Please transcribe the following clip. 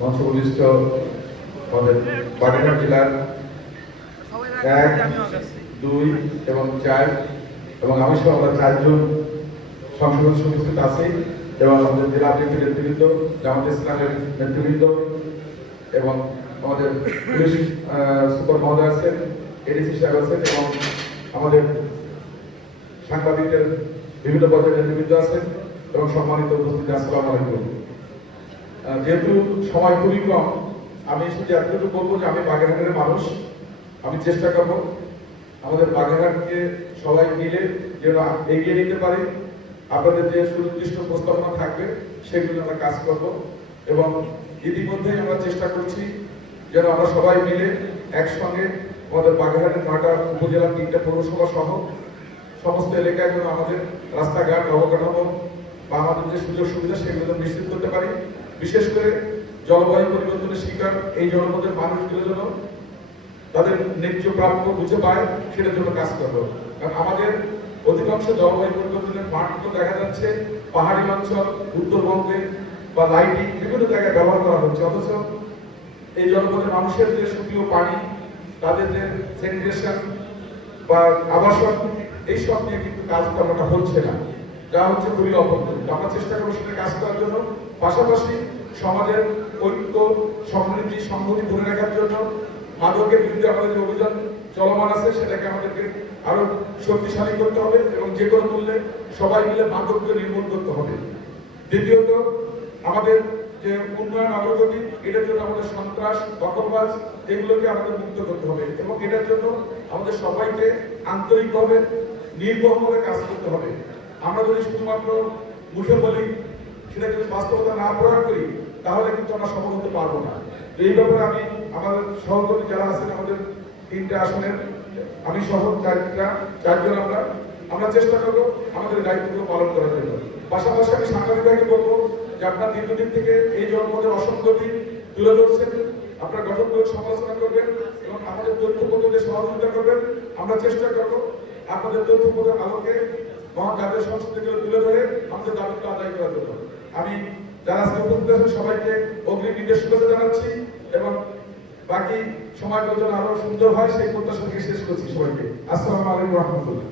মঞ্চভূমিষ্ঠ আমাদের বাগেরহাট জেলার 1, 2 এবং 4 এবং আমি সহ আমরা 4 জন সংসদ সদস্য উপস্থিত আছি এবং আমাদের জেলা বিএনপির নেতৃবৃন্দ, জামাত ইসলামের নেতৃবৃন্দ এবং আমাদের পুলিশ সুপার মহোদয় আছেন, এডিসি সাহেব আছেন এবং আমাদের সাংবাদিকদের বিভিন্ন পর্যায়ের নেতৃবৃন্দ আছেন এবং সম্মানিত উপস্থিতি। আসসালামু আলাইকুম। যেহেতু সময় খুবই কম, আমি শুধু এতটুকু বলবো যে আমি বাগেরহাটের মানুষ। আমি চেষ্টা করব আমাদের বাগেরহাটকে সবাই মিলে যেন এগিয়ে নিতে পারি। আপনাদের যে সুনির্দিষ্ট প্রস্তাবনা থাকবে সেগুলো আমরা কাজ করব এবং ইতিমধ্যেই আমরা চেষ্টা করছি যেন আমরা সবাই মিলে একসঙ্গে আমাদের বাগেরহাটের 9টা উপজেলা, 3টা পৌরসভা সহ সমস্ত এলাকায় যেন আমাদের রাস্তাঘাট, অবকাঠামো বা আমাদের যে সুযোগ সুবিধা সেগুলো নিশ্চিত করতে পারি। বিশেষ করে জলবায়ু পরিবর্তনের শিকার এই জনপদের মানুষগুলো যেন তাদের ন্যায্য প্রাপ্য বুঝে পায়, সেটার জন্য কাজ করবো। কারণ আমাদের অধিকাংশ জলবায়ু পরিবর্তনের মাঠগুলো দেখা যাচ্ছে পাহাড়ি অঞ্চল, উত্তরবঙ্গে বা লাইটিং বিভিন্ন জায়গায় ব্যবহার করা হচ্ছে, অথচ এই জনপদের মানুষের যে সুপ্রিয় পানি, তাদের যে স্যানিটেশন বা আবাসন, এইসব নিয়ে কিন্তু কাজ করাটা হচ্ছে না, যা হচ্ছে খুবই অপরিণত। আমরা চেষ্টা করবো সেটা কাজ করার জন্য, পাশাপাশি সমাজের ঐক্য, সমৃদ্ধি, সংহতি ধরে রাখার জন্য মাদকের বিরুদ্ধে আমাদের যে অভিযান চলমান আছে সেটাকে আমাদেরকে আরো শক্তিশালী করতে হবে এবং যে কোনো মূল্যে সবাই মিলে মাদককে নির্মূল করতে হবে। দ্বিতীয়ত, আমাদের যে উন্নয়ন অগ্রগতি, এটার জন্য আমাদের সন্ত্রাস, দখলবাজ এগুলোকে আমাদের মুক্ত করতে হবে এবং এটার জন্য আমাদের সবাইকে আন্তরিকভাবে, নির্ভরভাবে কাজ করতে হবে। আমরা যদি শুধুমাত্র মুখে বলি, সেটা যদি বাস্তবতা না প্রয়োগ করি, তাহলে কিন্তু আমরা সফল হতে পারবো না। এই ব্যাপারে আমি আমাদের সহকর্মী যারা আছেন, আমাদের 3টে আসনের আমি সহ 4জন আমরা চেষ্টা করবো আমাদের দায়িত্বগুলো পালন করার জন্য। পাশাপাশি আমি সাংবাদিককে বলবো যে আপনার দীর্ঘদিন থেকে এই জনপদের অসংগতি তুলে ধরছেন, আপনার গঠনমূলক সমালোচনা করবেন এবং আমাদের তথ্যপত্রকে সহযোগিতা করবেন। আমরা চেষ্টা করবো আপনাদের তথ্যপত্রের আলোকে মহান জাতীয় সংস্কৃতিগুলো তুলে ধরে আমাদের দাবিগুলো আদায় করার জন্য। আমি যারা আজকে উপস্থিত আছেন সবাইকে অগ্রিম বিদেশ শুভেচ্ছা জানাচ্ছি এবং বাকি সময়গুলো যেন আরো সুন্দর হয় সেই প্রত্যাশা থেকে শেষ করছি সবাইকে। আসসালামু আলাইকুম রহমতুল্লাহ।